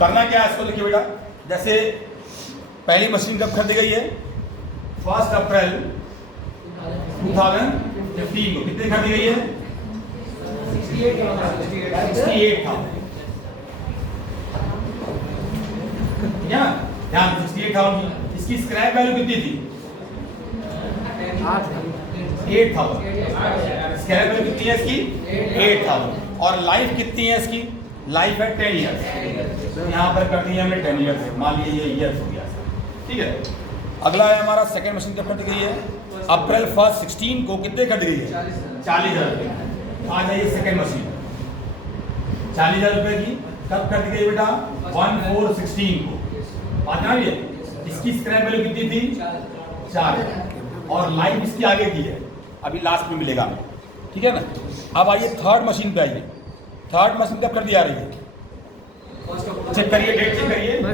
करना क्या है इसको देखिए बेटा, जैसे पहली मशीन कब खरीदी गई है 1 अप्रैल 2015 को, कितने खरीदी गई है 68 था, ठीक है ना, ध्यान 68,000। इसकी स्क्रैप वैल्यू कितनी थी 8,000, स्क्रैप वैल्यू कितनी है इसकी 8,000, और लाइफ कितनी है इसकी, लाइफ है 10 ईयर्स, यहाँ पर कर दी है हमने 10 ईयर्स, मान लीजिए ये ईयर्स हो गया, ठीक है। अगला है हमारा सेकंड मशीन कब खरीदी गई है अप्रैल 1 16 को, कितने खरीदी गई है 40,000 रुपये। आ जाइए सेकंड मशीन 40,000 रुपये की कब खरीदी गई बेटा 1/4/16 को, बात आ रही है। इसकी स्क्रैप वैल्यू कितनी थी 4, और लाइफ इसकी आगे की है, अभी लास्ट में मिलेगा, ठीक है ना। अब आइए थर्ड मशीन पे आइए, थर्ड मशीन कब कर दिया रही है, चेक करिए, डेट चेक करिए, 1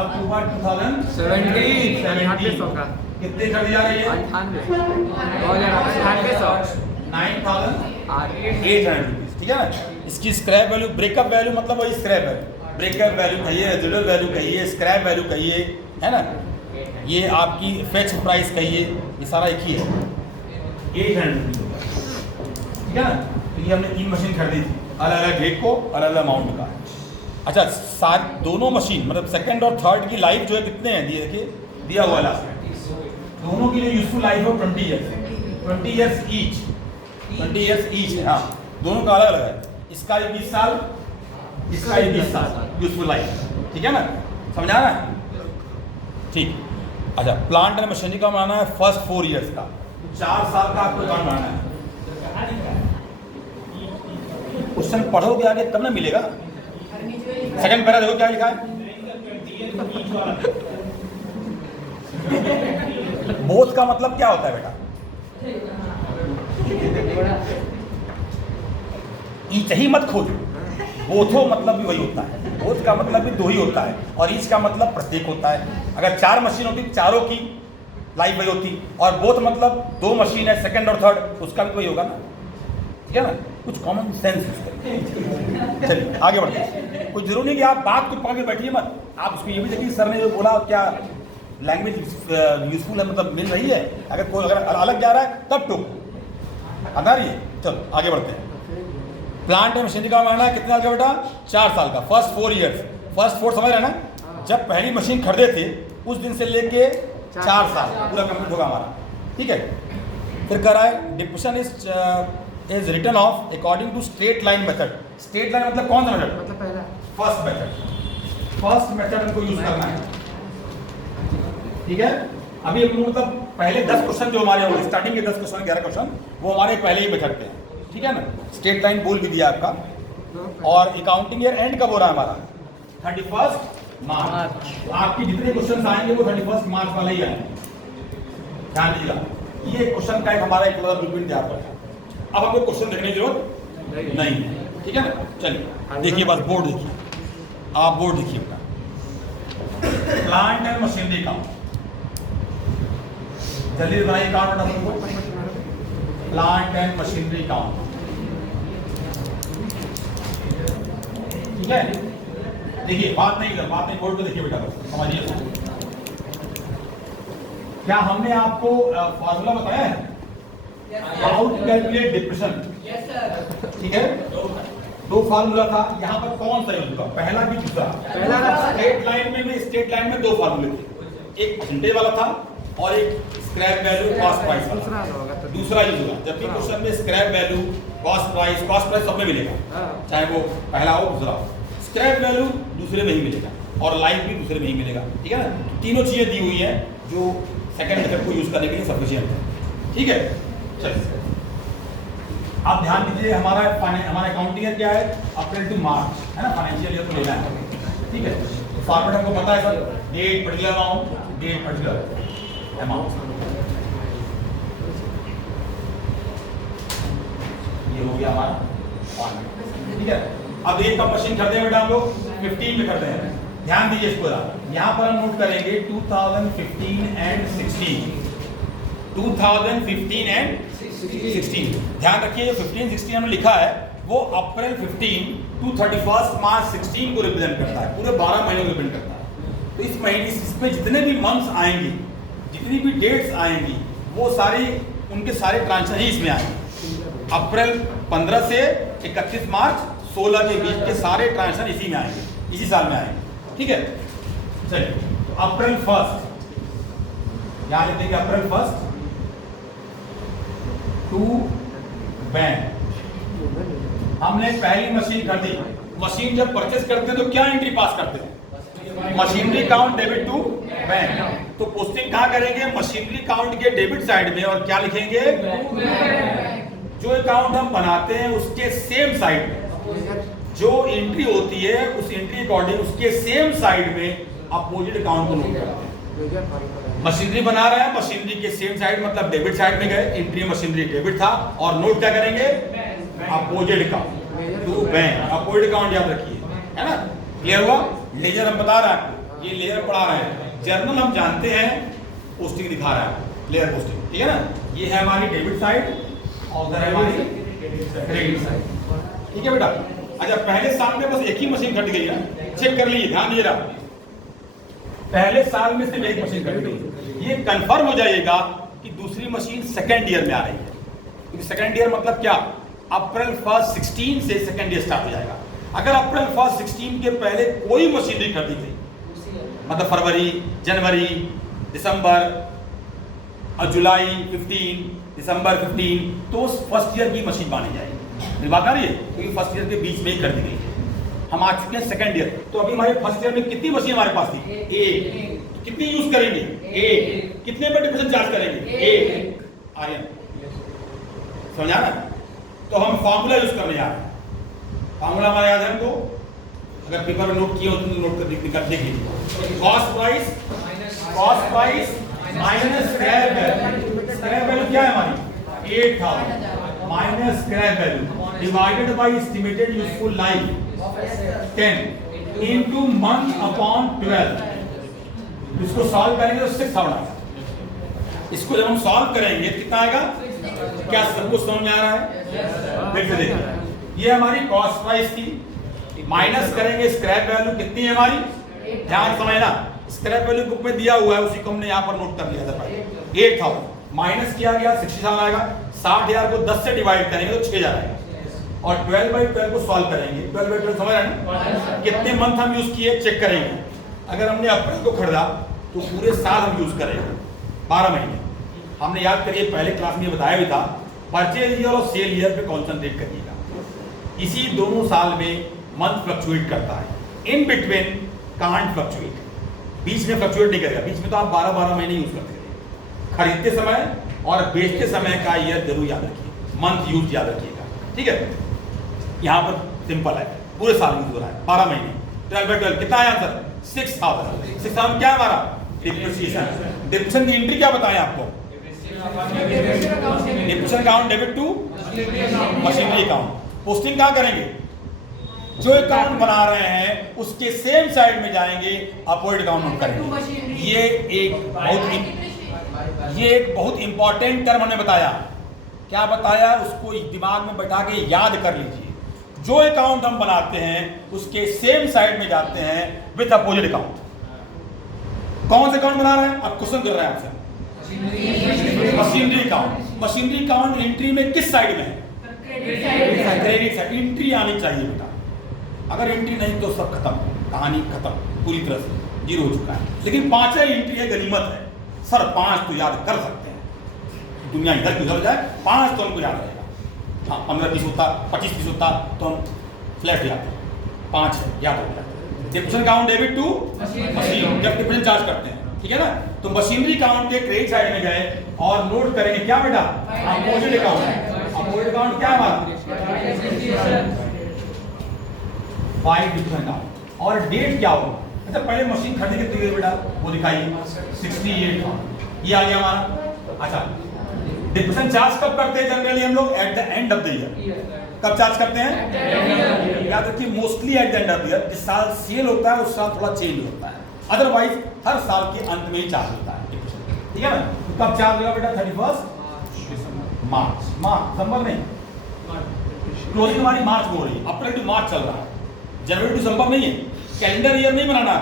अक्टूबर 2017 कितने कर दिया रही है 9,800 रुपीज, ठीक है ना। इसकी स्क्रैप वैल्यू, ब्रेकअप वैल्यू मतलब वही स्क्रैप है, ब्रेकअप वैल्यू कहिए, रेजिडुअल वैल्यू कहिए, स्क्रैप वैल्यू कहिए, है ना, ये आपकी फिक्स्ड प्राइस कहिए, ये सारा एक ही है 800 रुपीज, ठीक है ना। तो ये हमने 3 मशीन खरीदी थी, अलग अलग रेट को, अलग अलग अमाउंट का। अच्छा, साथ दोनों मशीन मतलब सेकंड और थर्ड की लाइफ जो है कितने हैं दिए, देखिए दिया हुआ लास्ट में, दोनों की जो यूजफुल लाइफ है 20 years, 20 years each, 20 years each है, हाँ दोनों का अलग अलग है, इसका 20 साल, इसका 20 साल यूजफुल लाइफ, ठीक है ना, समझा ना, ठीक। अच्छा, प्लांट एंड मशीनरी का बनाना है फर्स्ट 4 ईयर्स का, 4 साल का आपको प्लांट बनाना है। क्वेश्चन पढ़ोगे आगे तब ना मिलेगा। सेकंड पैरा देखो क्या लिखा है, बोथ का मतलब क्या होता है बेटा, ईच ही मत खोजो, बोथो मतलब भी वही होता है, बोथ का मतलब भी 2 ही होता है, और ईच का मतलब प्रत्येक होता है। अगर 4 मशीन होती चारों की लाइफ वही होती, और बोथ मतलब 2 मशीन है सेकंड और थर्ड, उसका भी वही होगा ना, ठीक है ना, कुछ कॉमन सेंस यूज करें। चलिए आगे बढ़ते हैं, कोई जरूरी नहीं कि आप बात को पकड़ के बैठिए मत, आप उसको ये भी देखिए सर ने जो बोला क्या लैंग्वेज यूजफुल है, मतलब मिल रही है, अगर कोई अगर अलग जा रहा है तब टोक आ रही है। चलो आगे बढ़ते हैं। प्लांट एंड मशीनरी का मानना है कितने साल का बेटा 4 साल का, फर्स्ट 4 ईयर्स, फर्स्ट 4 समझ रहे ना, जब पहली मशीन खरीदे थे उस दिन से लेके 4 साल पूरा कंप्लीट होगा हमारा, ठीक है। फिर कह रहा है depression is written off according to straight line method, straight line मतलब कौन सा मेथड, मतलब पहला फर्स्ट मेथड, फर्स्ट मेथड हमको यूज करना है, ठीक है। अभी हम मतलब पहले 10 क्वेश्चन जो हमारे होंगे, स्टार्टिंग के 10 क्वेश्चन 11 क्वेश्चन वो हमारे पहले ही मेथड पे हैं, ठीक है ना। स्ट्रेट लाइन बोल भी दिया आपका, और अकाउंटिंग ईयर एंड कब हो रहा है हमारा 31 मार्च, आपकी जितने क्वेश्चन आएंगे वो 31 मार्च वाले ही आएंगे, ध्यान दीजिएगा। ये क्वेश्चन का एक हमारा एक ब्लूप्रिंट तैयार हुआ है, अब हमको क्वेश्चन देखने की जरूरत नहीं है, ठीक है ना। चलिए देखिए बस बोर्ड देखिए, आप बोर्ड देखिए बेटा, प्लांट एंड मशीनरी अकाउंट, जल्दी बनाइए account, plant and machinery account, ठीक है। देखिए बात नहीं बोर्ड पे देखिए बेटा, बस समझिए। क्या हमने आपको फॉर्मूला बताया है हाउ टू कैलकुलेट डिप्रेशन, ठीक है। 2 फार्मूला था, यहाँ पर कौन सा यूज होगा, पहला कि दूसरा, पहला स्ट्रेट लाइन में 2 फार्मूले थे, एक घंटे वाला था और एक स्क्रैप वैल्यू कॉस्ट प्राइस वाला, दूसरा यूज होगा। जबकि क्वेश्चन में स्क्रैप वैल्यू कॉस्ट प्राइस सब में मिलेगा, चाहे वो पहला हो दूसरा हो, स्क्रैप वैल्यू दूसरे में ही मिलेगा और लाइफ भी दूसरे में ही मिलेगा, ठीक है ना। तीनों चीजें दी हुई है जो सेकंड मेथड को यूज करने के लिए सफिशिएंट है, ठीक है। चलिए आप ध्यान दीजिए, हमारा अकाउंटिंग ईयर क्या है अप्रैल टू मार्च, है ना, फाइनेंशियल ईयर को लेना है, ठीक है। तो फॉर्मेट हमको पता है sir, date particular amount, date particular amount, ये हो गया हमारा फॉर्मेट, ठीक है। अब एक का मशीन खरीदे बेटा हम लोग 15 में खरीदे हैं, ध्यान दीजिए इसको, यहाँ पर हम नोट करेंगे 2015 एंड 16, 2015 एंड 16, ध्यान रखिए 15 16 हमने लिखा है वो अप्रैल 15 टू 31 मार्च 16 को रिप्रेजेंट करता है, पूरे 12 महीनों को रिप्रेजेंट करता है। तो इस महीने इसमें जितने भी मंथ्स आएंगे, जितनी भी डेट्स आएंगी, वो सारी उनके सारे ट्रांजेक्शन ही इसमें आएंगे। अप्रैल 15 से 31 मार्च 16 के बीच के सारे ट्रांजेक्शन इसी में आएंगे, इसी साल में आएंगे। ठीक है, चलिए तो अप्रैल 1 यहाँ लिख देंगे अप्रैल 1 टू बैंक। हमने पहली मशीन खरीदी। मशीन जब परचेस करते हैं तो क्या एंट्री पास करते हैं? Machinery account debit to bank. तो पोस्टिंग कहाँ करेंगे? मशीनरी काउंट के डेबिट साइड में। और क्या लिखेंगे? जो अकाउंट हम बनाते हैं उसके सेम साइड में जो एंट्री होती है, उस एंट्री अकॉर्डिंग उसके सेम साइड में अपोजिट अकाउंट को नोट करते हैं। मशीनरी बना रहे हैं, मशीनरी के सेम साइड मतलब डेबिट साइड में गए, एंट्री मशीनरी डेबिट था, और नोट क्या करेंगे? Opposite account to bank. Opposite account याद रखिए, है ना? क्लियर हुआ? लेजर हम बता रहे हैं आपको, ये लेजर पढ़ा रहे हैं। जर्नल हम जानते हैं, पोस्टिंग दिखा रहा है, लेजर पोस्टिंग। ठीक है ना? ये है हमारी डेबिट साइड और उधर है हमारी क्रेडिट साइड। ठीक है बेटा? अच्छा, पहले साल में बस एक ही मशीन खरीद गई है, चेक कर लीजिए, ध्यान दीजिएगा। पहले साल में सिर्फ एक मशीन खरीद गई। ये कंफर्म हो जाइएगा कि दूसरी मशीन सेकेंड ईयर में आ रही है, क्योंकि सेकेंड ईयर मतलब क्या? अप्रैल 1 16 से सेकेंड ईयर स्टार्ट हो जाएगा। अगर अप्रैल 1 16 के पहले कोई मशीनरी खरीदी थी, मतलब फरवरी, जनवरी, दिसंबर और जुलाई 15, दिसंबर 15, तो फर्स्ट ईयर की मशीन मानी जाएगी। बात आ रही है? क्योंकि फर्स्ट ईयर के बीच में ही खरीदी गई है। हम आ चुके हैं सेकेंड ईयर, तो अभी हमारे फर्स्ट ईयर में कितनी मशीन हमारे पास थी? एक। कितनी यूज करेंगे? एक। कितने पे डिप्रेशन चार्ज करेंगे? एक। आर्यन समझा ना? तो हम फॉर्मूला यूज करने जा रहे हैं। फॉर्मूला हमारा याद है हमको, अगर पेपर में नोट किया हो तो नोट कर देख लीजिए। Cost price minus scrap value. Scrap value क्या है हमारी? 8000 minus scrap value divided by estimated useful life 10 into month upon 12। इसको सॉल्व करेंगे तो 6000 आएगा। इसको जब हम सॉल्व करेंगे कितना आएगा? क्या सबको समझ में आ रहा है? देखिए, ये हमारी कॉस्ट प्राइस थी, माइनस करेंगे स्क्रैप वैल्यू कितनी है हमारी? ध्यान समझना, स्क्रैप वैल्यू बुक में दिया हुआ है, उसी को हमने यहाँ पर नोट कर लिया था। 8000 माइनस किया गया 60,000 आएगा। 60,000 को 10 से डिवाइड करेंगे तो 6000 आएगा। और 12/12 को सॉल्व करेंगे। 12/12 समझ रहे हैं ना? कितने मंथ हम यूज किए चेक करेंगे। अगर हमने अप्रैल को खरीदा तो पूरे साल हम यूज करेंगे, 12 महीने। हमने याद करिए, पहले क्लास में बताया भी था, परचेज ईयर और सेल ईयर पे कॉन्सेंट्रेट करिएगा। इसी दोनों साल में मंथ फ्लक्चुएट करता है, इन बिटवीन कांट फ्लक्चुएट। बीच में फ्लक्चुएट नहीं करेगा, बीच में तो आप 12-12 महीने यूज करते रहिए। खरीदते समय और बेचते समय का ईयर जरूर याद रखिए, मंथ यूज याद रखिएगा। ठीक है? यहाँ पर सिंपल है, पूरे साल यूज हो रहा है, 12 महीने। 12/12 कितना है आंसर? 6000। 6000 क्या है हमारा? डिप्रिसिएशन। डिप्रिसिएशन की एंट्री क्या बताएं आपको? Depreciation account debit to machinery account. Posting कहाँ करेंगे? जो अकाउंट बना रहे हैं उसके सेम साइड में जाएंगे, अपोजिट अकाउंट नोट करेंगे। ये एक बहुत इंपॉर्टेंट टर्म हमने बताया। क्या बताया? उसको दिमाग में बैठा के याद कर लीजिए। जो अकाउंट हम बनाते हैं उसके सेम साइड में जाते हैं विद अपोजिट अकाउंट। कौन सा अकाउंट बना रहे हैं? आप क्वेश्चन कर रहे हैं आपसे। Machinery account. Machinery account entry में किस साइड में है? Credit side. एंट्री आनी चाहिए बेटा, अगर एंट्री नहीं तो सब खत्म, कहानी खत्म, पूरी तरह से जीरो हो चुका है। लेकिन 5 एंट्री है, गनीमत है। सर 5 तो याद कर सकते हैं, दुनिया इधर की उधर जाए, 5 तो हमको याद रहेगा। हाँ, 15-20 होता, 25-30 होता तो हम फ्लैट जाते, 5 है याद होता है। Depreciation account debit to machine, जब डिप्रिसिएशन चार्ज करते हैं, ठीक है ना? तो मशीनरी अकाउंट के क्रेडिट साइड में गए और नोट करेंगे क्या बेटा? Opposite account. अपोजिट अकाउंट क्या है हमारा? File depreciation account. और डेट क्या होगा? अच्छा, पहले मशीन खरीदे कितनी गई बेटा? वो दिखाइए, 68। ये आ गया हमारा। अच्छा, डिप्रिसिएशन चार्ज कब करते हैं जनरली हम लोग? At the end of the year. कब चार्ज करते हैं? याद रखिए, mostly at the end of the year. जिस साल सेल होता है उस साल थोड़ा चेंज होता है, अदरवाइज हर साल के अंत में ही चार्ज होता है। ठीक है ना? तो कब चार्ज होगा बेटा? 31 मार्च। दिसंबर नहीं, क्लोजिंग हमारी मार्च में हो रही है, अप्रैल टू मार्च चल रहा है। जनवरी टू दिसंबर नहीं है, कैलेंडर ईयर नहीं बनाना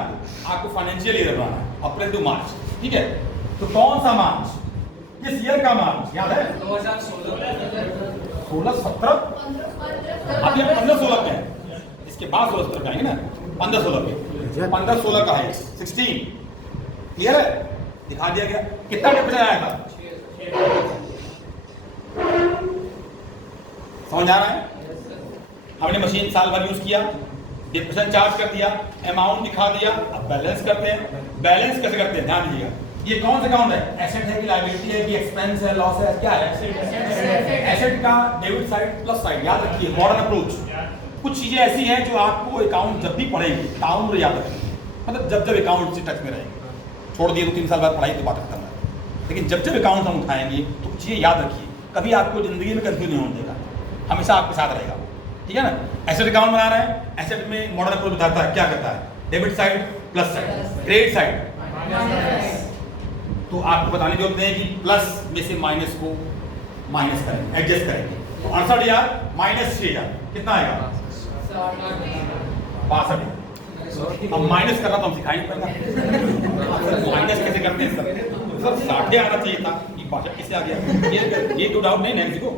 आपको फाइनेंशियल ईयर बनाना है, अप्रैल टू मार्च। ठीक है, तो कौन सा मार्च, किस ईयर का मार्च याद है? 16-17, अभी हम 15-16 पे हैं, इसके बाद 16 पे आएंगे ना, 15-16 पे, 15-16 का है 16, क्लियर है? दिखा दिया गया। कितना टेम्परेचर आया था? समझ आ रहा है? हमने मशीन साल भर यूज किया, डिप्रेशन चार्ज कर दिया, अमाउंट दिखा दिया। अब बैलेंस करते हैं। बैलेंस कैसे करते हैं ध्यान दीजिएगा। ये कौन सा अकाउंट है? एसेट है कि लायबिलिटी है कि एक्सपेंस है, लॉस है, क्या है? एसेट का डेबिट साइड प्लस साइड याद रखिए, मॉडर्न अप्रोच। कुछ चीजें ऐसी हैं जो आपको अकाउंट जब भी पढ़ेंगे टाउन याद रखेंगे, मतलब जब जब अकाउंट से टच में रहेंगे। छोड़ दिए तो 3 साल बाद पढ़ाई तो बात खत्म है, लेकिन जब जब अकाउंट हम उठाएंगे तो कुछ चीजें याद रखिए, कभी आपको जिंदगी में कंफ्यूज नहीं होने देगा, हमेशा आपके साथ रहेगा। ठीक है ना? एसेट अकाउंट बना रहे हैं, एसेट में मॉडर्न अप्रोच बताता है क्या करता है, debit side plus side, credit side. तो आपको बताने की जरूरत है कि प्लस में से माइनस को माइनस करेंगे, एडजस्ट करेंगे। तो 68,000 माइनस 6,000 कितना आएगा? 62। अब माइनस करना तो हम सिखा ही नहीं पाएंगे, माइनस कैसे करते हैं सर? 60 आना चाहिए था, ये 62 किससे आ गया? ये तो डाउट नहीं है किसी को।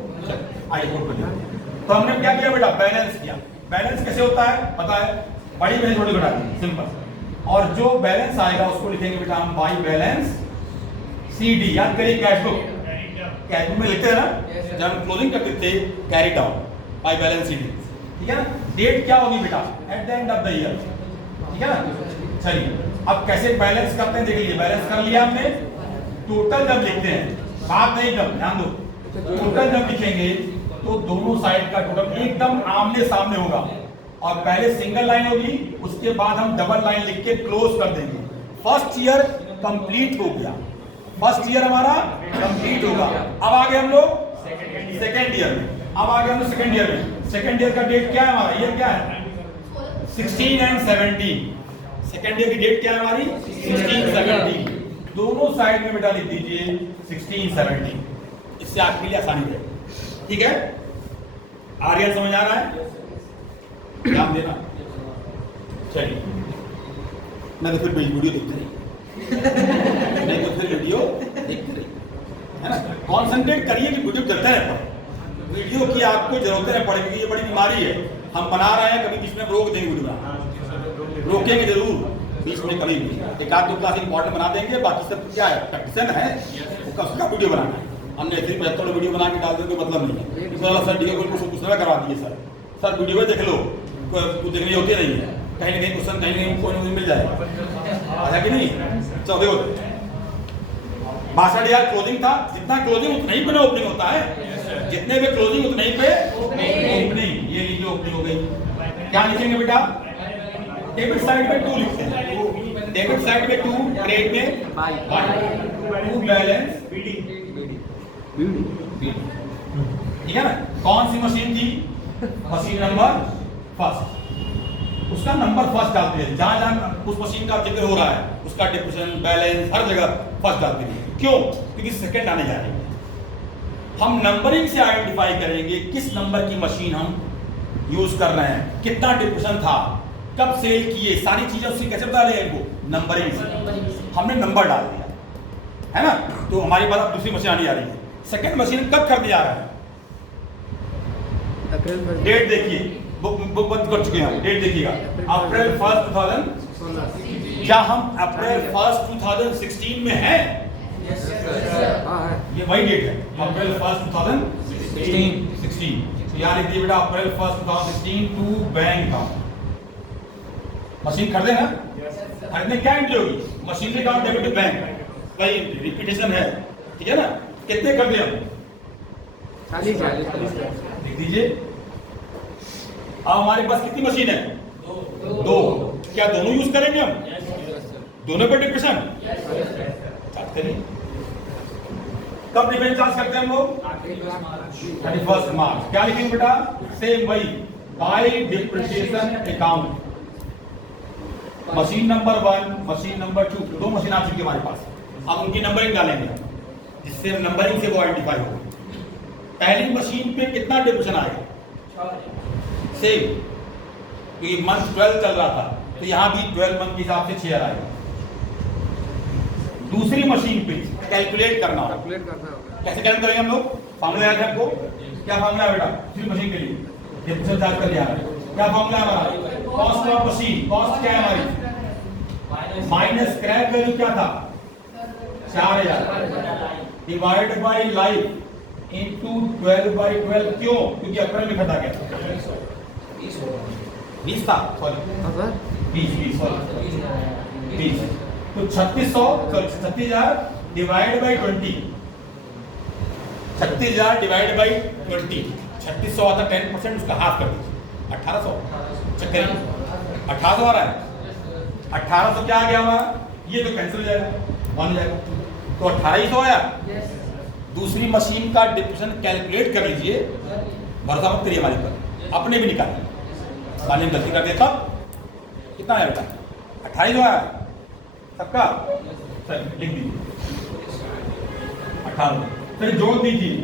आइए नोट कर लीजिए। तो हमने क्या किया बेटा? बैलेंस किया। बैलेंस कैसे होता है पता है? बड़ी बहन छोटी घटा दी, सिंपल। और जो बैलेंस आएगा उसको लिखेंगे बेटा हम बाई बैलेंस CD। याद करिए कैश बुक, कैश बुक में लिखते हैं ना जब हम क्लोजिंग करते थे, carry down by balance CD। ठीक है ना? डेट क्या होगी बेटा? At the end of the year. ठीक है ना? चलिए अब कैसे बैलेंस करते हैं देख लीजिए। बैलेंस कर लिया हमने। टोटल जब लिखते हैं, बात नहीं कम ध्यान दो, टोटल जब लिखेंगे तो दोनों साइड का टोटल एकदम आमने सामने होगा, और पहले सिंगल लाइन होगी, उसके बाद हम डबल लाइन लिख के क्लोज कर देंगे। फर्स्ट ईयर कंप्लीट हो गया, फर्स्ट ईयर हमारा कंप्लीट होगा। अब आगे हम लोग सेकेंड ईयर में, अब आगे हम लोग सेकेंड ईयर में। सेकेंड ईयर का डेट क्या है हमारा? ईयर क्या है? 16 एंड 17। सेकेंड ईयर की डेट क्या है हमारी? 16-17। दोनों साइड में बेटा लिख दीजिए 16-17, इससे आपके लिए आसानी रहेगी। ठीक है? आर्यन समझ आ रहा है? ध्यान देना। चलिए, मैं तो फिर वीडियो देखते रही, नहीं तो फिर वीडियो देखते रही, है ना? कॉन्सेंट्रेट करिए कि वीडियो चलते रहे, वीडियो की आपको जरूरत नहीं पड़ेगी। ये बड़ी बीमारी है, हम बना रहे हैं, कभी बीच में रोक देंगे वीडियो बनाना, रोकेंगे जरूर बीच में कभी भी। एक आध 2 क्लास इंपॉर्टेंट बना देंगे, बाकी सब क्या है प्रैक्टिसन है, उसका वीडियो बनाना है। हमने ऐसे 75 वीडियो बना के डाल देने का मतलब नहीं है। सर ठीक है, कुछ दूसरा करवा दिए सर वीडियो में देख लो, कुछ देखनी होती नहीं है, कहीं ना कहीं क्वेश्चन कहीं ना कहीं कोई ना कोई मिल जाएगा, आया कि नहीं? 14 होते 62,000 क्लोजिंग था। जितना क्लोजिंग उतना ही पे ओपनिंग होता है, जितने पे क्लोजिंग उतने ही पे ओपनिंग। ये लीजिए ओपनिंग हो गई। क्या लिखेंगे बेटा? डेबिट साइड में 2 लिखते हैं, डेबिट साइड में 2, क्रेडिट में बाय, टू बैलेंस BD। ठीक है ना? कौन सी मशीन थी? मशीन नंबर फर्स्ट, उसका नंबर फर्स्ट डालते हैं। जहां जहां उस मशीन का जिक्र हो रहा है उसका डिप्रेशन बैलेंस हर जगह फर्स्ट डालते हैं। क्यों? क्योंकि सेकंड आने जा रही है। हम नंबरिंग से आइडेंटिफाई करेंगे किस नंबर की मशीन हम यूज कर रहे हैं, कितना डिप्रेशन था, कब सेल किए, सारी चीजें उससे कैसे बता रहे हैं? वो नंबरिंग से हमने नंबर डाल दिया, है ना? तो हमारी पास अब दूसरी मशीन आने जा रही है। सेकंड मशीन कब खरीदी जा रहा है? डेट देखिए, बुक बंद कर चुके हैं, डेट देखिएगा अप्रैल 1 2016। क्या हम अप्रैल 1 2016 में हैं? ये वही डेट है, अप्रैल 1 2016। तो यार लिख दिए बेटा अप्रैल 1 2016 टू बैंक अकाउंट। मशीन खरीदे ना, खरीदने क्या एंट्री होगी? मशीन के अकाउंट डेबिट टू बैंक, वही रिपीटेशन है। ठीक है ना? कितने कर दिए हम? 40 लिख दीजिए। अब हमारे पास कितनी मशीन है? 2। क्या दोनों यूज करेंगे हम? दोनों पे डिप्रेशन चार्ज करिए। कब डिफरेंस चार्ज करते हैं हम लोग? 31 मार्च। क्या लिखेंगे बेटा? सेम वही, by depreciation account. Machine number 1, machine number 2, 2 machine आ चुकी है हमारे पास। हम उनकी नंबरिंग डालेंगे जिससे नंबरिंग से वो आइडेंटिफाई हो। पहली मशीन पे कितना डिप्रेशन आएगा? सेम क्योंकि मंथ 12 चल रहा था, तो यहाँ भी 12 मंथ के हिसाब से 6000 आएगा। दूसरी मशीन पे कैलकुलेट करना होगा। कैलकुलेट करना होगा। कैसे कैलकुलेट करेंगे हम लोग? फार्मूला याद है हमको? क्या फार्मूला है बेटा दूसरी मशीन के लिए? डिफरेंशियल चार्ज कर लिया है। क्या फार्मूला है हमारा? Cost of machine. कॉस्ट क्या है हमारी? माइनस स्क्रैप वैल्यू क्या था? 4000 डिवाइड बाय लाइफ इनटू 12/12। क्यों? क्योंकि अप्रैल में घटा गया था। 20 था, सॉरी हाँ सर 20 सॉरी 20। तो 3600 डिवाइड बाई 20। 36,000 divide by 20। 3600 आता 10%, उसका हाफ कर दीजिए 1800। चेक करिए 1800 आ रहा है। 1800 क्या आ गया हमारा? ये तो कैंसिल हो जाएगा, 1 हो जाएगा, तो 2800 आया। दूसरी मशीन का डिप्रेशन कैलकुलेट कर लीजिए, भरोसा मत करिए हमारे पर, अपने भी निकालिए। पानी में गलती कर देता कितना आया बेटा? 2800 आया सबका। सर लिख दीजिए 1800, फिर जोड़ दीजिए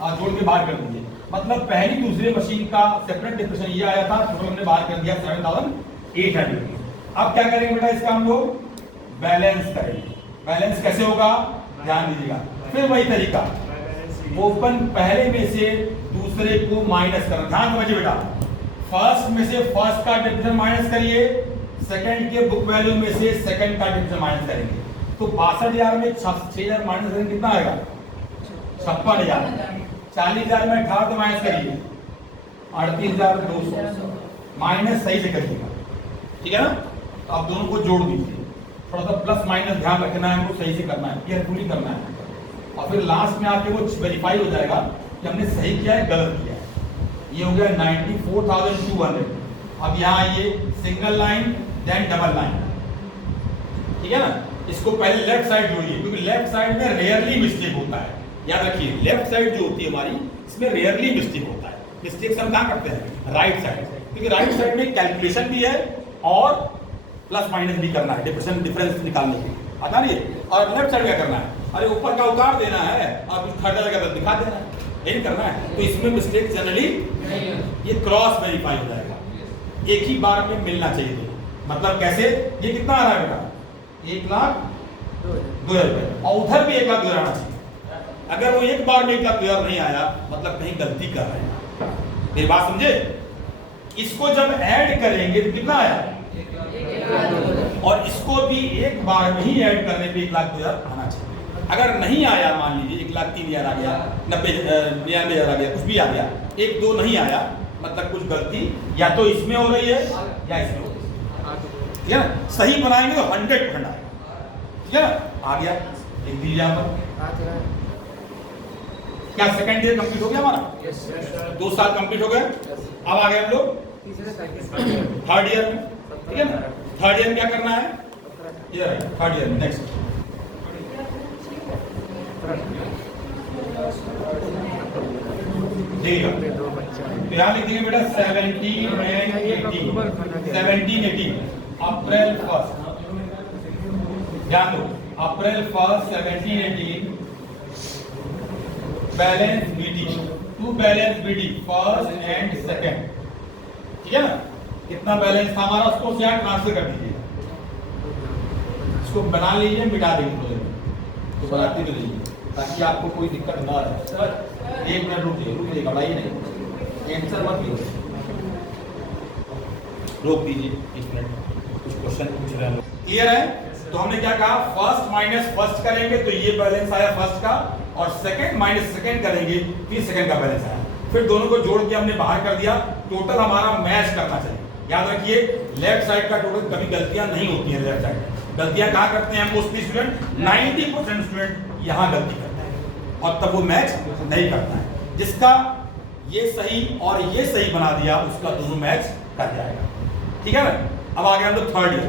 और जोड़ के बाहर कर दीजिए। मतलब पहली दूसरी मशीन का सेपरेट डिप्रेशन ये आया था, तो हमने बाहर कर दिया 7800। अब क्या करेंगे बेटा? इसका हम लोग बैलेंस करेंगे। बैलेंस कैसे होगा ध्यान दीजिएगा। फिर वही तरीका, ओपन पहले में से दूसरे को माइनस करना। ध्यान समझिए बेटा, फर्स्ट में से फर्स्ट का डिप्रेशन माइनस करिए, सेकंड के बुक वैल्यू में से सेकंड का डिप्रेशन माइनस करेंगे। तो 62,000 में 6000 माइनस करेंगे, कितना आएगा? 56,000। 40,000 में 18 तो माइनस करिए, 38,200। माइनस सही से करिएगा, ठीक है ना? तो आप दोनों को जोड़ दीजिए। थोड़ा सा प्लस माइनस ध्यान रखना है, हमको सही से करना है, केयरफुली करना है। और फिर लास्ट में आपके वो वेरीफाई हो जाएगा कि हमने सही किया है गलत किया है। ये हो गया 94,200। अब यहाँ आइए, single line then double line, ठीक है ना? इसको पहले लेफ्ट साइड जोड़िए, क्योंकि लेफ्ट साइड में रेयरली मिस्टेक होता है। याद रखिए, लेफ्ट साइड जो होती है हमारी, इसमें रेयरली मिस्टेक होता है। मिस्टेक्स हम कहाँ करते हैं? राइट साइड, क्योंकि राइट साइड में कैलकुलेशन भी है और प्लस माइनस भी करना है, डिफरेंस निकालने के लिए, आता नहीं है। और लेफ्ट साइड क्या करना है? अरे ऊपर का उतार देना है और कुछ खरीदा लगा तो दिखा देना है, यही करना है। तो इसमें मिस्टेक जनरली ये क्रॉस वेरीफाई हो जाएगा, एक ही बार में मिलना चाहिए दोनों। मतलब कैसे? ये कितना आ रहा है बेटा? 1,02,000 रुपए, और उधर भी 1,02,000 आना चाहिए। अगर वो एक बार में 1,02,000 नहीं आया, मतलब कहीं गलती कर रहे हैं। मेरी बात समझे? इसको जब ऐड करेंगे तो कितना आया? और इसको भी एक बार में ही ऐड करने पे 1,02,000 आना चाहिए। अगर नहीं आया, मान लीजिए 1,03,000 आ गया, 99,000 आ गया, कुछ भी आ गया, 1-2 नहीं आया, मतलब कुछ गलती या तो इसमें हो रही है या इसमें हो रही है, ठीक है ना? सही बनाएंगे तो 100% आएगा, ठीक है ना? आ गया, लिख दीजिए यहाँ पर। क्या सेकंड ईयर कंप्लीट हो गया हमारा? 2 साल कंप्लीट हो गए। अब आ गए हम लोग थर्ड ईयर में, ठीक है ना? थर्ड ईयर में क्या करना है? ये थर्ड ईयर में नेक्स्ट देखिएगा, तो यहाँ लिख देंगे बेटा 17 and 18 अप्रैल 1 ध्यान दो, April 1 17-18 balance BT, to balance BT first and second, ठीक है ना? कितना बैलेंस था हमारा, उसको यहाँ ट्रांसफर कर दीजिए, इसको बना लीजिए, मिटा देंगे तो बनाते भी रहिए ताकि आपको कोई दिक्कत ना रहे। सर 1 मिनट रुक जाइए, घबराइए नहीं, आंसर मत लीजिए, रोक दीजिए 1 मिनट, कुछ क्वेश्चन पूछ रहे हैं लोग। क्लियर है? तो हमने क्या कहा, फर्स्ट माइनस फर्स्ट करेंगे तो ये बैलेंस आया फर्स्ट का, और सेकंड माइनस सेकंड करेंगे फिर सेकंड का बैलेंस आया। फिर दोनों को जोड़ के हमने बाहर कर दिया, टोटल हमारा मैच करना चाहिए। याद रखिए, लेफ्ट साइड का टोटल कभी गलतियां नहीं होती हैं। लेफ्ट साइड में गलतियां कहाँ करते हैं मोस्टली स्टूडेंट? 90% स्टूडेंट यहाँ गलती करते हैं और तब वो मैच नहीं करता है। जिसका ये सही और ये सही बना दिया, उसका दोनों मैच कर जाएगा, ठीक है ना? अब आ गया हम लोग थर्ड ईयर।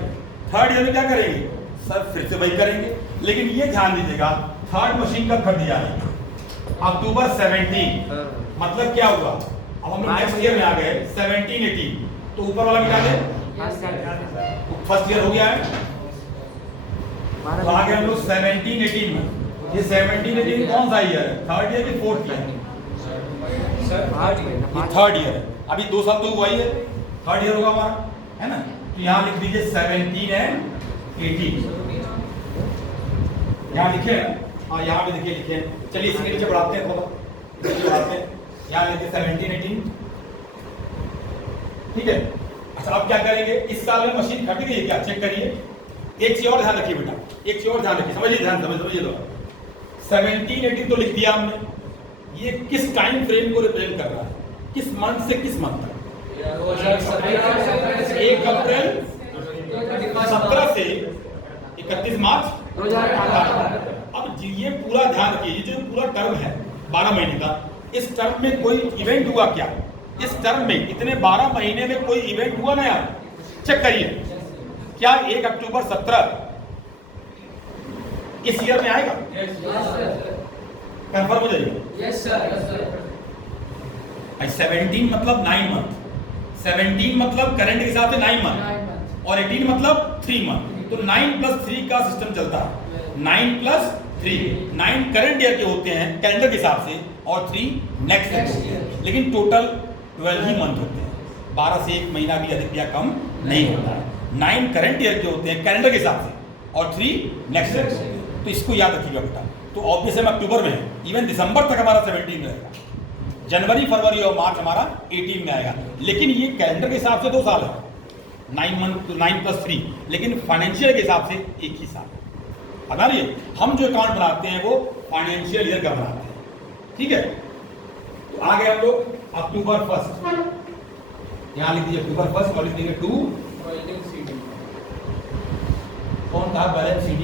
थर्ड ईयर में क्या करेंगे सर? फिर से वही करेंगे, लेकिन ये ध्यान दीजिएगा, थर्ड मशीन कब खरीदी जा रही है? अक्टूबर 17। मतलब क्या हुआ? अब हम नेक्स्ट ईयर में आ गए 17-18, तो ऊपर वाला मिटा दे, फर्स्ट ईयर हो गया है। तो आ गए हम लोग 17-18 में। ये 17-18 कौन सा ईयर है? थर्ड ईयर की फोर्थ ईयर? थर्ड ईयर है। अभी 2 साल तो हुआ ही है, थर्ड ईयर होगा हमारा, है ना। तो यहाँ लिख दीजिए 17 एंड 18, यहाँ लिखे हैं, हाँ यहाँ भी देखिए लिखे हैं। चलिए इसके नीचे बढ़ाते हैं, थोड़ा नीचे बढ़ाते हैं, यहाँ लिखे 17 18, ठीक है। अच्छा अब क्या करेंगे, इस साल में मशीन खरीद गई है क्या, चेक करिए। एक चीज और ध्यान रखिए बेटा, एक चीज और ध्यान रखिए, समझिए, ध्यान समझिए लो। 17 18 तो लिख दिया हमने, ये किस टाइम फ्रेम को रिप्रेजेंट कर रहा है, किस मंथ से किस मंथ तक? 1 अप्रैल 17 से 31 मार्च 2018। अब ये पूरा ध्यान रखिए, ये जो पूरा टर्म है 12 महीने का, इस टर्म में कोई इवेंट हुआ क्या? इस टर्म में इतने 12 महीने में कोई इवेंट हुआ ना यार? चेक करिए, क्या 1 अक्टूबर 17 इस ईयर में आएगा? कंफर्म हो जाइए। 17 मतलब 9 मंथ, 17 मतलब करंट के हिसाब से 9 मंथ, और 18 मतलब 3 मंथ। तो 9 + 3 का सिस्टम चलता है। 9 + 3, 9 करंट ईयर के होते हैं कैलेंडर के हिसाब से, और 3 नेक्स्ट ईयर होते हैं, लेकिन टोटल 12 ही मंथ होते हैं। 12 से 1 महीना भी अधिक या कम नहीं होता है। 9 करंट ईयर के होते हैं कैलेंडर के हिसाब से, और 3 नेक्स्ट ईयर होते हैं। तो इसको याद रखिएगा बेटा। तो ऑब्वियस हम अक्टूबर में है, इवन दिसंबर तक हमारा 17 में रहेगा, जनवरी फरवरी और मार्च हमारा 18 में आएगा। लेकिन ये कैलेंडर के हिसाब से 2 साल है, 9 मंथ, 9 + 3, लेकिन फाइनेंशियल के हिसाब से 1 ही साल है। बता रही हम जो अकाउंट बनाते हैं वो फाइनेंशियल ईयर का बनाते हैं, ठीक है। तो आगे हम लोग अक्टूबर 1, यहाँ लिख दीजिए अक्टूबर 1 और लिख देंगे 2 कौन कहा बैलेंस CD,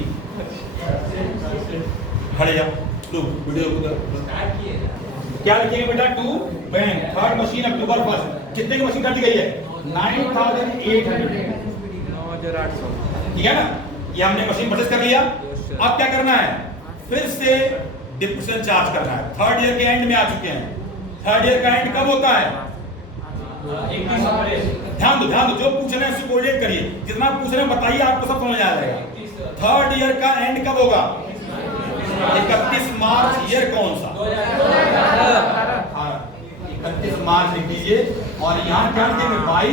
खड़े जाओ, लो वीडियो को क्या लिखेंगे बेटा, 2 बैंक थर्ड मशीन अक्टूबर 1 कितने की मशीन खरीदी गई है? 9800, 9800, ठीक है ना। ये हमने मशीन परचेस कर लिया। अब क्या करना है, फिर से डिप्रेशन चार्ज करना है। थर्ड ईयर के एंड में आ चुके हैं। थर्ड ईयर का एंड कब होता है? ध्यान दो, जो पूछ रहे हैं उससे कोऑर्डिनेट करिए, जितना पूछ रहे हैं बताइए, आपको सब समझ आ जाएगा। थर्ड ईयर का एंड कब होगा? 31 मार्च। ईयर कौन सा? 31 मार्च लिख दीजिए, और यहाँ क्या लिखेंगे, by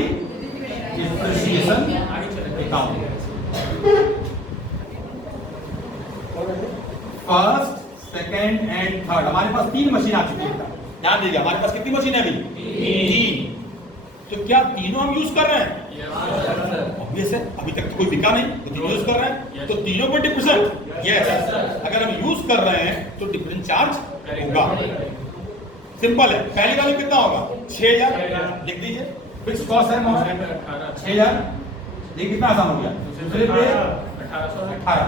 depreciation account. First, second and third, हमारे पास 3 मशीन आ चुकी है। ध्यान दीजिए, हमारे पास कितनी मशीन है अभी? 3। तो क्या तीनों हम यूज कर रहे हैं? ऑब्वियस है, अभी तक तो कोई बिका नहीं, तो तीनों यूज कर रहे हैं, तो तीनों पर डिप्रेशन। यस, अगर हम यूज कर रहे हैं तो डिप्रेशन चार्ज होगा। सिंपल है। पहले वाले कितना होगा? 6000 लिख दीजिए, फिक्स कॉस्ट है 6000, ये कितना आसान हो गया। दूसरे पे 18।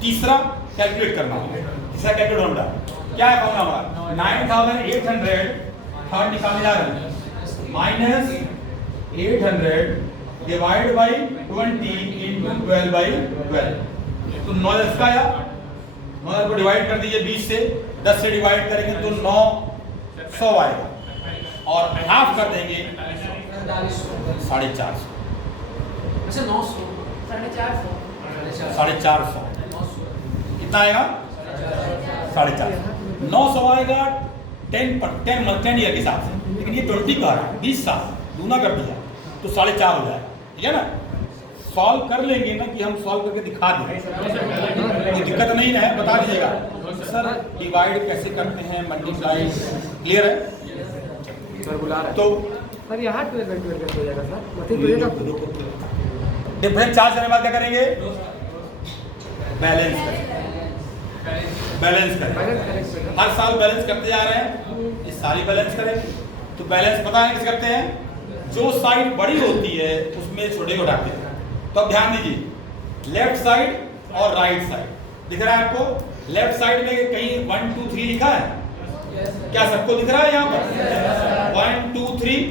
तीसरा कैलकुलेट करना होगा, तीसरा कैलकुलेट होगा, क्या है फॉर्मूला हमारा? 9800 थर्ड निकालने जा रहे हैं, माइनस 800 डिवाइड बाई 20 इंटू 12/12। तो 9 का आया, 9 को डिवाइड कर दीजिए 20 से, 10 से डिवाइड करेंगे तो 900 आएगा, और हाफ कर देंगे 450। अच्छा 900 450 कितना आएगा? 450। 900 आएगा 10 ईयर के हिसाब से, लेकिन ये 20 का है, 20 साल दूना कर दिया तो 4.5 हो जाएगा, ठीक है ना। सॉल्व कर लेंगे ना, कि हम सॉल्व करके दिखा दें, कोई दिक्कत नहीं है, बता दीजिएगा सर डिवाइड कैसे करते हैं, मल्टीप्लाई, क्लियर है? सर बुला रहे तो सर यहाँ 12 हो जाएगा सर, मतलब डिफरेंस चार्ज करने के बाद क्या करेंगे? बैलेंस करें, बैलेंस करें। हर साल बैलेंस करते जा रहे हैं, इस साल ही बैलेंस करें। तो बैलेंस पता है कैसे करते हैं? जो साइड बड़ी होती है उसमें छोटे को उठाते हैं। तो अब ध्यान दीजिए, लेफ्ट साइड और राइट साइड दिख रहा है आपको? लेफ्ट साइड में कहीं 1 2 3 लिखा है, क्या सबको दिख रहा है यहाँ पर? 1 2 3,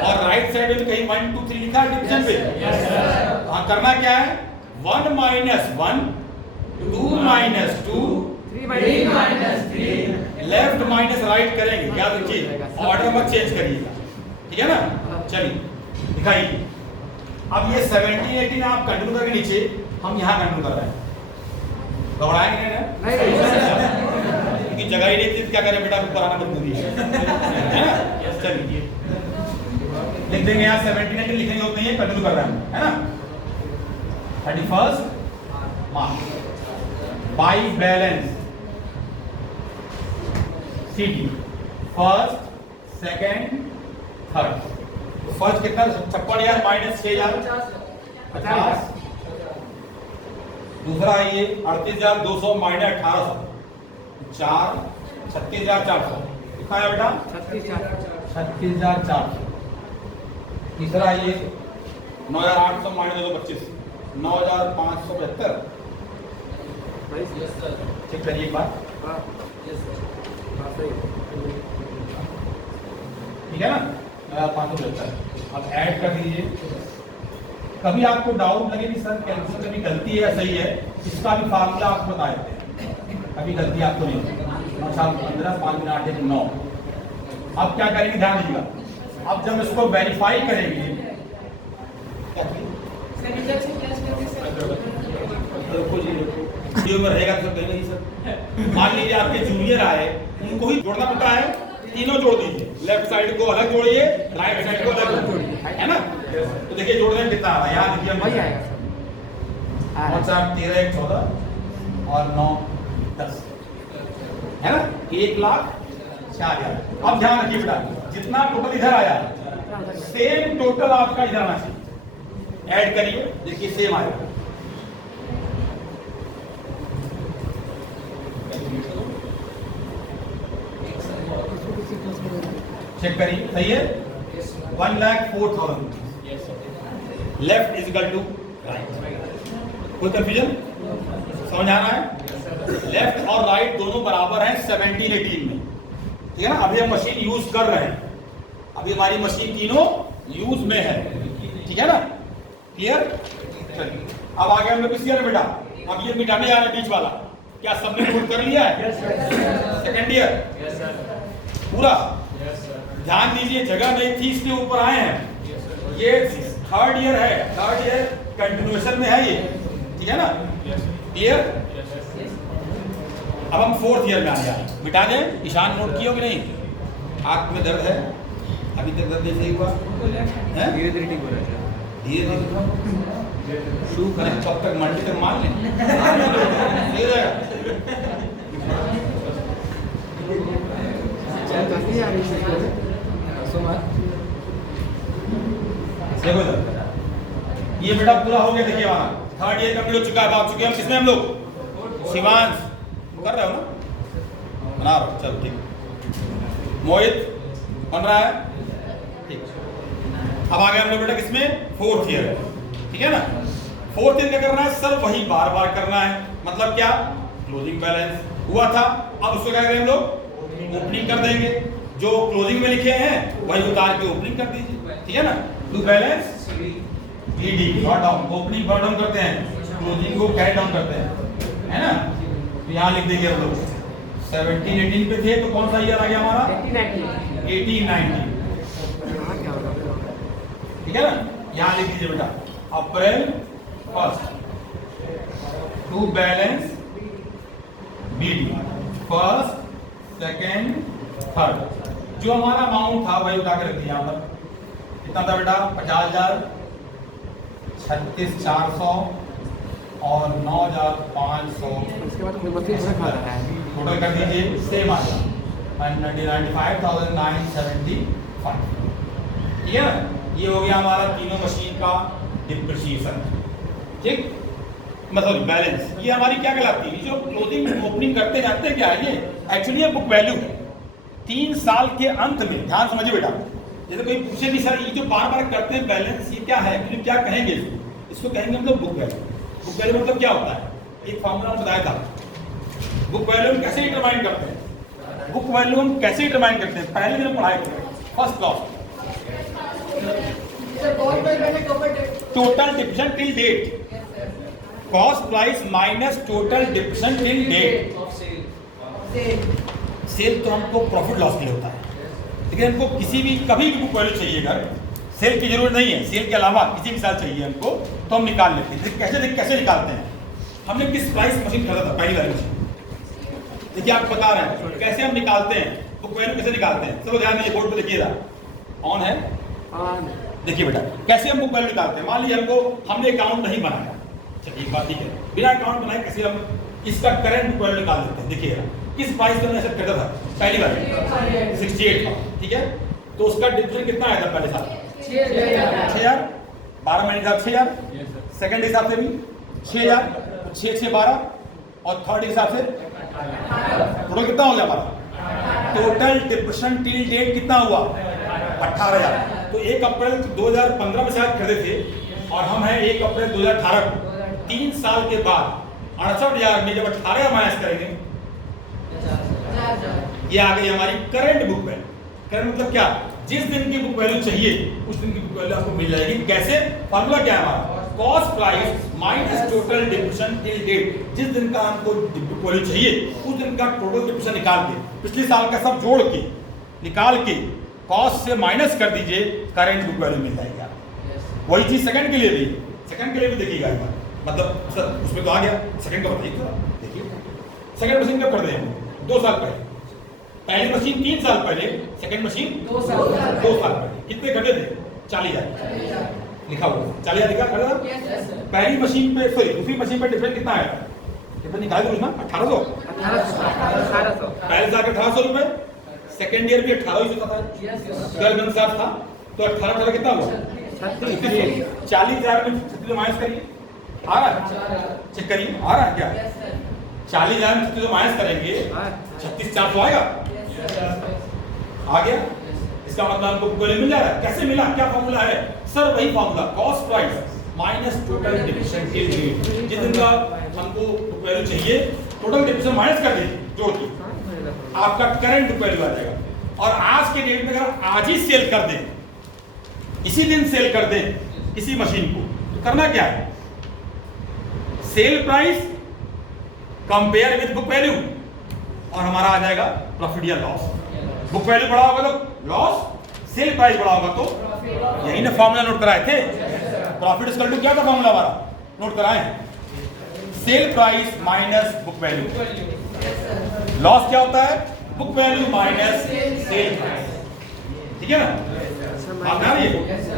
और राइट साइड में कहीं 1 2 3 लिखा है डिवीजन पे? हाँ, करना क्या है? 1 - 1, 2 - 2, 3 लेफ्ट माइनस राइट करेंगे, याद रखिए, ऑर्डर मत चेंज करिएगा, ठीक है ना। चलिए दिखाइए। अब ये 17 18 आप कंटिन्यू करके नीचे, हम यहाँ कंटिन्यू कर रहे हैं, घबराएंगे नहीं ना, क्योंकि जगह ही नहीं थी, क्या करें बेटा, ऊपर आना मजबूरी है ना। चलिए लिख देंगे यहाँ 79 लिखने की जरूरत नहीं है, कंटिन्यू कर रहे हैं है ना। 31 मार्च बाई बैलेंस सीटी फर्स्ट सेकेंड थर्ड। फर्स्ट कितना 56,000 माइनस 6,000 50। दूसरा है ये 38,200 माइनस 1,800 4 36,400 कितना है बेटा 36,400। तीसरा है ये 9,800 माइनस 225 9,575। चेक करिए एक बार ठीक है ना 9,575। अब ऐड कर दीजिए। कभी आपको डाउट लगे कि सर कैलकुलेशन कभी गलती है या सही है, इसका भी फार्मूला आपको बता देते हैं, कभी गलती आपको नहीं होती। 15 5 8 1 9। अब क्या करेंगे ध्यान दीजिएगा। अब जब इसको वेरीफाई करेंगे में रहेगा तो कहेंगे सर मान लीजिए आपके जूनियर आए, उनको ही जोड़ना पड़ता है, तीनों जोड़ दीजिए। लेफ्ट साइड को अलग जोड़िए, राइट साइड को अलग जोड़िए, है ना। तो देखिए जोड़ने में कितना आ रहा है, यहाँ देखिए हम 13 1 14 और 9 10 है ना 1,04,000। अब ध्यान रखिए बेटा, जितना टोटल इधर आया सेम टोटल आपका इधर आना चाहिए। ऐड करिए, देखिए सेम आएगा। चेक करिए सही है 1,04,000 left is equal to right. कोई कंफ्यूजन समझ आ रहा है। लेफ्ट और राइट दोनों बराबर हैं 17 18 में, ठीक है ना। अभी हम मशीन यूज कर रहे हैं, अभी हमारी मशीन तीनों यूज में है, ठीक है ना। क्लियर। चलिए अब आगे हम लोग किस ईयर बेटा, अब ये मिटाने जा रहे हैं बीच वाला। क्या सबने नोट कर लिया है? सेकेंड ईयर पूरा ध्यान दीजिए, जगह नहीं थी इसलिए ऊपर आए हैं। ये थर्ड ईयर है, थर्ड ईयर कंटिन्यूएशन में है ये, ठीक है ना। क्लियर। अब हम फोर्थ ईयर में आ गया, मिटा दें। ईशान नोट किया कि नहीं? आंख में दर्द है अभी तक, दर्द नहीं हुआ है, धीरे धीरे ठीक हो रहा है, धीरे धीरे शुरू करें, कब तक मंडी तक मान लें देखो सर ये बेटा पूरा हो गया। देखिए वहां थर्ड ईयर कंप्लीट हो चुका है। आप चुके हम किसमें, हम लोग शिवांश कर रहे हो ना, बना रहे हो, चलो ठीक। मोहित बन रहा है, ठीक। अब आगे हम लोग बेटा किसमें, फोर्थ ईयर, ठीक है ना। फोर्थ ईयर क्या करना है सर, वही बार बार करना है। मतलब क्या, क्लोजिंग बैलेंस हुआ था, अब उसको क्या करेंगे हम लोग, ओपनिंग कर देंगे। जो क्लोजिंग में लिखे हैं वही उतार के ओपनिंग कर दीजिए, ठीक है ना। To balance ED not down, opening not down करते हैं, क्लोजिंग को कैरी डाउन करते हैं, है ना। तो यहाँ लिख देंगे हम लोग 17 18 पे थे, तो कौन सा ईयर आ गया हमारा 18 19, ठीक है ना। यहाँ लिख दीजिए बेटा अप्रैल 1 टू बैलेंस बीडी 1 2 3 जो हमारा अमाउंट था वही उठा के रख दिया यहाँ पर। कितना था बेटा 50,000 36,400 और 9,500। उसके बाद टोटल कर दीजिए सेम आ गया 95,975, ठीक है ना। ये हो गया हमारा तीनों मशीन का डिप्रिसिएशन, ठीक। मतलब बैलेंस ये हमारी क्या कहलाती है, जो क्लोजिंग ओपनिंग करते जाते हैं क्या है, ये एक्चुअली बुक वैल्यू है। 3 साल के अंत में, ध्यान समझिए बेटा, जैसे कोई पूछे भी सर ये जो बार बार करते हैं बैलेंस, ये क्या है, एक्चुअली क्या कहेंगे इसको कहेंगे हम लोग बुक वैल्यू। बुक वैल्यू मतलब क्या होता है, एक फॉर्मूला बताया था। बुक वैल्यू हम कैसे डिटरमाइन करते हैं, बुक वैल्यू हम कैसे डिटरमाइन करते हैं, पहले दिन पढ़ाए थे first class, total depression till date, cost price minus total depression till date. Sale तो हमको प्रॉफिट लॉस के लिए होता है, लेकिन हमको किसी भी कभी भी बुक वैल्यू चाहिए, अगर सेल की जरूरत नहीं है, सेल के अलावा किसी भी साल चाहिए हमको, तो हम निकाल लेते हैं। कैसे निकालते हैं, हमने किस प्राइस मशीन खरीदा था पहली वाली मशीन, देखिए आप बता रहे हैं कैसे हम निकालते हैं, बुक वैल्यू कैसे निकालते हैं। चलो ध्यान दीजिए, बोर्ड पे देखिएगा, ऑन है देखिए बेटा कैसे हम बुक वैल्यू निकालते हैं। मान लीजिए हमने अकाउंट नहीं बनाया, चलिए एक बात ठीक है, बिना अकाउंट बनाए कैसे हम इसका करंट बुक वैल्यू निकाल देते हैं। देखिए किस प्राइस पे हमने सेट करता था पहली बार 68 था, ठीक है, तो उसका डिफरेंस कितना आया था पहले साल 6000, 12 महीने का 6000, सेकंड हिसाब से भी 6000, 6 6 12 और थर्ड हिसाब से टोटल कितना हो गया हमारा, टोटल डिप्रेशन टिल डेट कितना हुआ 18,000। तो 1 अप्रैल 2015 में शायद खरीदे थे और हम हैं 1 अप्रैल 2018 को, 3 साल के बाद 68,000 में जब 18 माइनस करेंगे ये आ गई हमारी करंट बुक वैल्यू। करंट मतलब क्या, जिस दिन की बुक वैल्यू चाहिए उस दिन की बुक वैल्यू आपको मिल जाएगी। कैसे, फॉर्मूला क्या है हमारा, cost price minus total depression till date. जिस दिन का हमको बुक वैल्यू चाहिए उस दिन का टोटल डिप्रेशन निकाल के पिछले साल का सब जोड़ के निकाल के कॉस्ट से माइनस कर दीजिए, करंट बुक वैल्यू मिल जाएगी आपको। वही चीज सेकंड के लिए भी, सेकंड के लिए भी देखिएगा एक बार, मतलब सर उसमें तो आ गया, सेकंड का बताइए थोड़ा। देखिए सेकंड मशीन कब कर दें हम, 2 साल पहले, पहली मशीन 3 साल पहले, सेकंड मशीन 2 साल पहले। कितने घटे थे 40,000 लिखा हुआ, 40,000 लिखा खड़ा। पहली मशीन पे सॉरी दूसरी मशीन पे डिफरेंस कितना आया, डिफरेंस निकाल दो ना 1800 पहले साल के 1800 रुपए, सेकेंड ईयर भी 18 ही था, 12 साल था, तो 18 कितना हुआ 40,000 में 36 माइनस करिए, आ रहा है, चेक करिए आ रहा है क्या, 40,000 में 36 माइनस करेंगे 36,400 आएगा, आ गया। इसका मतलब हमको बुक वैल्यू मिल जा रहा है। कैसे मिला, क्या फॉर्मूला है सर, वही formula cost price minus total depression till date. जिस दिन का हमको बुक वैल्यू चाहिए टोटल डिप्रेशन माइनस कर दीजिए जोड़ के, आपका करंट बुक वैल्यू आ जाएगा। और आज के डेट में अगर आज ही सेल कर दें, इसी दिन सेल कर दें किसी मशीन को, तो करना क्या है, sale price compare with book value और हमारा आ जाएगा प्रॉफिट या लॉस। बुक वैल्यू बढ़ा होगा तो लॉस, सेल प्राइस बढ़ा होगा तो, यही ना फॉर्मूला नोट कराए थे, प्रॉफिट इज इक्वल टू क्या था फॉर्मूला हमारा, नोट कराए, sale price minus book value. Loss क्या होता है, book value minus sale price, ठीक है ना। आप ध्यान रखिए,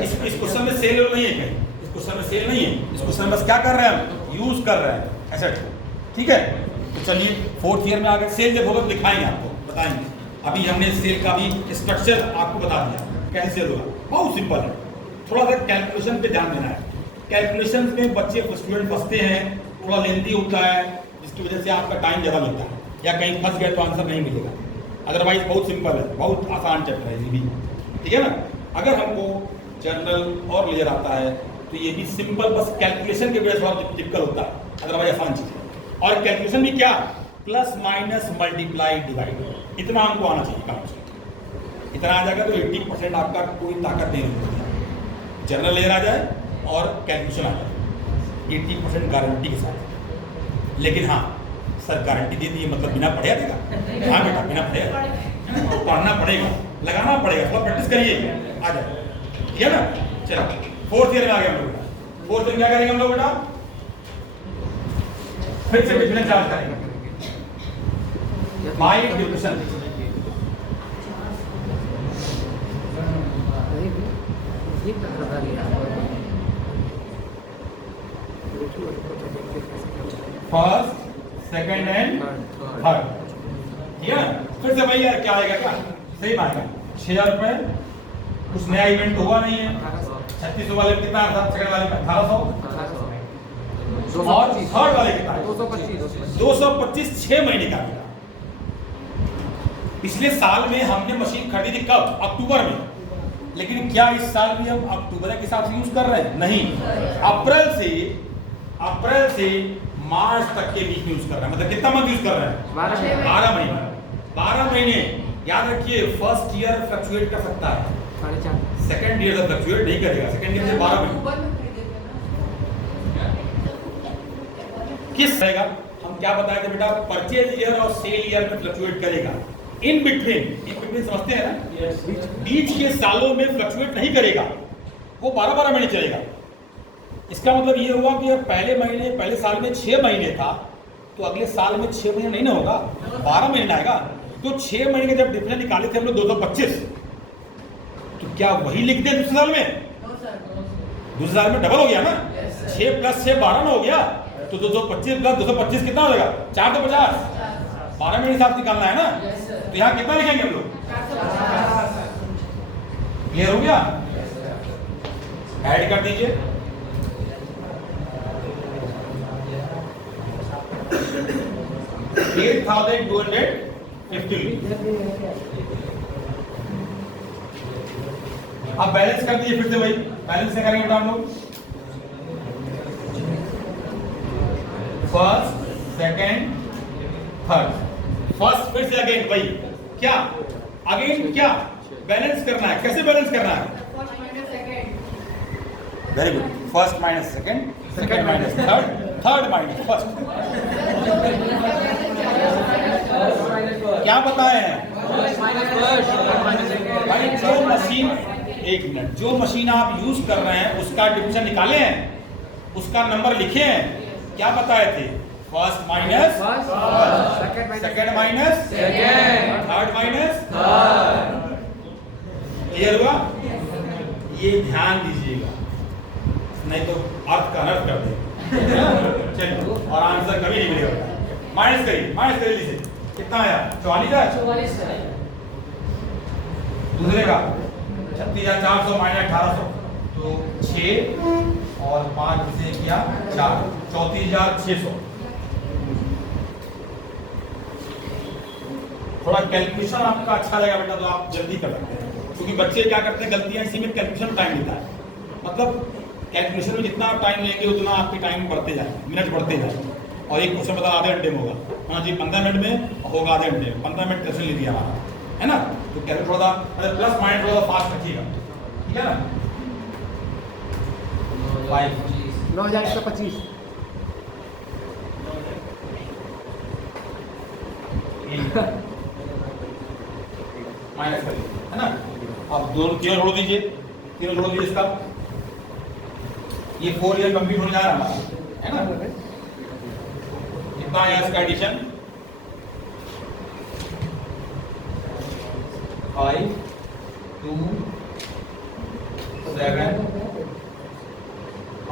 इस क्वेश्चन में सेल नहीं है कहीं, इस क्वेश्चन में सेल नहीं है, इस क्वेश्चन में बस क्या कर रहे हैं हम, यूज कर रहे हैं एसेट, ठीक है। तो चलिए 4th ईयर में आगे सेल जब होगा तो दिखाएंगे आपको, बताएंगे। अभी हमने सेल का भी स्ट्रक्चर आपको बता दिया कैसे सेल होगा, बहुत सिंपल है। थोड़ा सा कैलकुलेशन पे ध्यान देना है, कैलकुलेशन में बच्चे स्टूडेंट फंसते हैं, थोड़ा लेंथी होता है, जिसकी वजह से आपका टाइम ज़्यादा लगता है, या कहीं फंस गए तो आंसर नहीं मिलेगा। अदरवाइज बहुत सिंपल है, बहुत आसान चैप्टर है ये भी, ठीक है ना। अगर हमको जनरल और लेजर आता है तो ये भी सिंपल, बस कैलकुलेशन के वजह से बहुत टिपिकल होता है, अदरवाइज आसान चीज़ है। और कैलकुलेशन भी क्या, प्लस माइनस मल्टीप्लाई डिवाइड, इतना हमको आना चाहिए काम से, इतना आ जाएगा तो 80% आपका कोई ताकत नहीं होती। जनरल लेयर आ जाए और कैलकुलेशन आ जाए 80% गारंटी के साथ। लेकिन हाँ सर गारंटी दे दी मतलब बिना पढ़े देगा, हाँ बेटा बिना पढ़े पढ़ना पड़ेगा, लगाना पड़ेगा, थोड़ा प्रैक्टिस करिए आ जाए, ठीक है ना। चलो 4th ईयर में आ गए हम लोग बेटा, 4th ईयर क्या करेंगे हम लोग बेटा, फिर से डिफरेंस चार्ज करेंगे bye difference. First second and third, ठीक है। फिर से भैया क्या आएगा, क्या सही आएगा 6,000 रुपए, कुछ नया इवेंट हुआ नहीं है। 3600 वाले में कितना था, सेकंड वाले में 1800 और थर्ड वाले कितना है 225 6 महीने का। पिछले साल में हमने मशीन खरीदी थी कब, अक्टूबर में, लेकिन क्या इस साल भी हम अक्टूबर के हिसाब से यूज कर रहे हैं, नहीं, अप्रैल से मार्च तक के बीच में यूज कर रहे हैं। मतलब कितना मंथ यूज कर रहे हैं, 12 महीने। 12 महीने याद रखिए, फर्स्ट ईयर फ्लक्चुएट कर सकता है, सेकंड ईयर से फ्लक्चुएट नहीं करेगा, सेकंड ईयर से 12 महीने किस रहेगा। हम क्या बताए थे बेटा, परचेज ईयर और सेल ईयर में फ्लक्चुएट करेगा, इन बिटवीन समझते हैं ना, बीच के सालों में फ्लक्चुएट नहीं करेगा, वो 12-12 महीने चलेगा। इसका मतलब ये हुआ कि पहले साल में 6 महीने था, तो अगले साल में 6 महीने नहीं ना होगा, 12 महीने आएगा। तो 6 महीने के जब डिफरेंस निकाले थे हम लोग 225, तो क्या वही लिख दे दूसरे साल में? दूसरे साल में डबल हो गया ना, 6 + 6 12 में हो गया, तो 225 + 225 कितना हो जाएगा? 4 तो 50, 12 में हिसाब निकालना है ना, तो यहाँ कितना लिखेंगे हम लोग? क्लियर हो गया? ऐड कर दीजिए, $8,250। अब बैलेंस कर दीजिए फिर से भाई, बैलेंस से करेंगे बेटा हम लोग, फर्स्ट, सेकंड, थर्ड। फर्स्ट फिर से अगेन भाई, क्या अगेन क्या बैलेंस करना है? कैसे बैलेंस करना है? Very good, first minus second, second minus third, third minus first. क्या बताए हैं भाई? जो मशीन, एक मिनट, जो मशीन आप यूज कर रहे हैं उसका डिवीजन निकाले हैं, उसका नंबर लिखे हैं, क्या बताए थे? First minus second minus third minus third. Clear हुआ? ये ध्यान दीजिएगा, नहीं तो अर्थ का अनर्थ कर देगा। चलिए, और आंसर कभी नहीं मिलेगा। माइनस करिए लीजिए, कितना आया? 44,000। दूसरे का 36,400 माइनस 1,800, तो 6 और 5 से किया 4, 34,600। थोड़ा कैलकुलेशन आपका अच्छा लगेगा बेटा तो आप जल्दी कर सकते हैं, क्योंकि बच्चे क्या करते हैं गलतियां इसी में, कैलकुलेशन टाइम लेता है। मतलब कैलकुलेशन में जितना आप टाइम लेंगे उतना आपके टाइम बढ़ते जाएंगे, मिनट बढ़ते जाएंगे। और एक क्वेश्चन बता आधे घंटे में होगा, हाँ जी 15 मिनट में होगा, आधे घंटे में 15 मिनट क्वेश्चन ले लिया हमारा, है ना? तो कैलकुलेट थोड़ा प्लस माइनस थोड़ा फास्ट रखिएगा, ठीक है ना? 9,125। माइनस करिए, है ना? अब दोनों तीनों जोड़ दीजिए, तीनों जोड़ दीजिए इसका, ये 4 ईयर कंप्लीट होने जा रहा है हमारा, है ना? कितना आया इसका एडिशन? 5, 2, 7,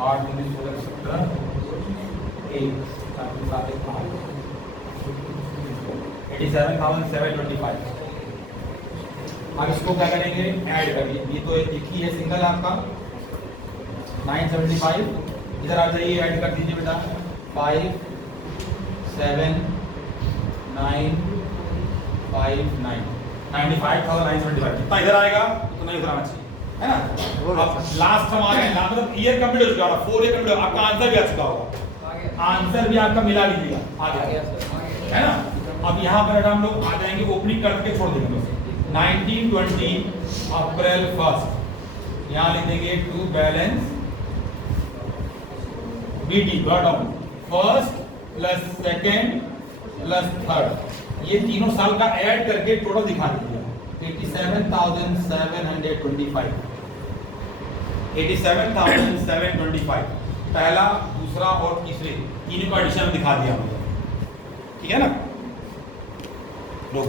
8, 19, 16, 17, 8, 87,725। अब इसको क्या करेंगे? ऐड करिए, ये तो एक ही है सिंगल आपका 975, इधर आ जाइए, ऐड कर दीजिए बेटा, 5, 7, 9, 5, 9, 95,975। कितना इधर आएगा तो नहीं उधर आना चाहिए, है ना? अब लास्ट हम आ गए, मतलब ईयर कंप्लीट हो चुका होगा, 4 ईयर कंप्लीट, आपका आंसर भी आ चुका होगा, आंसर भी आपका मिला लीजिएगा, आ गया, है ना? अब यहाँ पर हम लोग आ जाएंगे, ओपनिंग करके छोड़ देंगे बस। 1920 अप्रैल 1, यहाँ लिख देंगे to balance BT brought down, first plus second plus third, ये तीनों साल का ऐड करके टोटल दिखा दीजिए, 87,725, 87,725 पहला, दूसरा और तीसरे तीनों का एडिशन दिखा दिया हमने, ठीक है ना? लोग